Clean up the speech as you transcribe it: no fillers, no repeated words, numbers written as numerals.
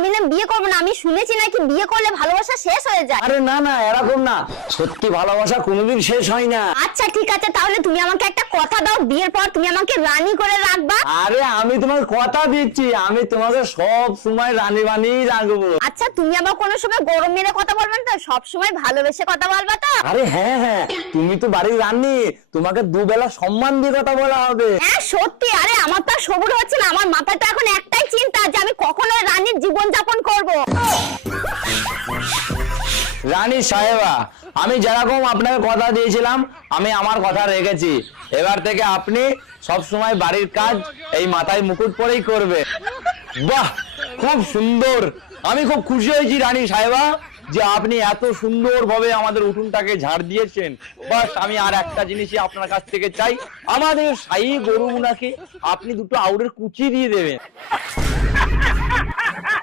আমি না বিয়ে করবো না। আমি শুনেছি নাকি বিয়ে করলে ভালোবাসা শেষ হয়ে যায়। আরে না না, এরকম না, সত্যি ভালোবাসা কোনোদিন শেষ হয় না। আচ্ছা ঠিক আছে, তাহলে তুমি আমাকে একটা কথা দাও, বিয়ের পর তুমি আমাকে রানী করে রাখবা। আরে আমি তোমাকে কথা দিচ্ছি, আমি তোমাকে সব সময় রানী বানিয়ে রাখবো। আচ্ছা তুমি আবার কোনো সময় গরম মেরে কথা বলবে না তো, সব সময় ভালোবেসে কথা বলবা তো? আরে হ্যাঁ হ্যাঁ, তুমি তো বাড়ির রানী, তোমাকে দুবেলা সম্মান দিয়ে কথা বলা হবে। হ্যাঁ সত্যি। আরে আমার তো আর সবুর হচ্ছে না, আমার মাথায় তো এখন একটাই চিন্তা যে আমি কখন ওই রানীর জীবন যাপন করবো। রানী সাহেবা, আমি যেরকম আপনাকে কথা দিয়েছিলাম, আমি আমার কথা রেখেছি। এবার থেকে আপনি সব সময় বাড়ির কাজ এই মাথায় মুকুট পরেই করবে। বাহ, খুব সুন্দর। আমি খুব খুশি হয়েছি রানী সাহেবা যে আপনি এত সুন্দর ভাবে আমাদের উঠোনটাকে ঝাড় দিয়েছেন। বাস, আমি আর একটা জিনিসই আপনার কাছ থেকে চাই, আমাদের শাহী গরুগুনাকে আপনি দুটো আউরের কুচি দিয়ে দেবেন।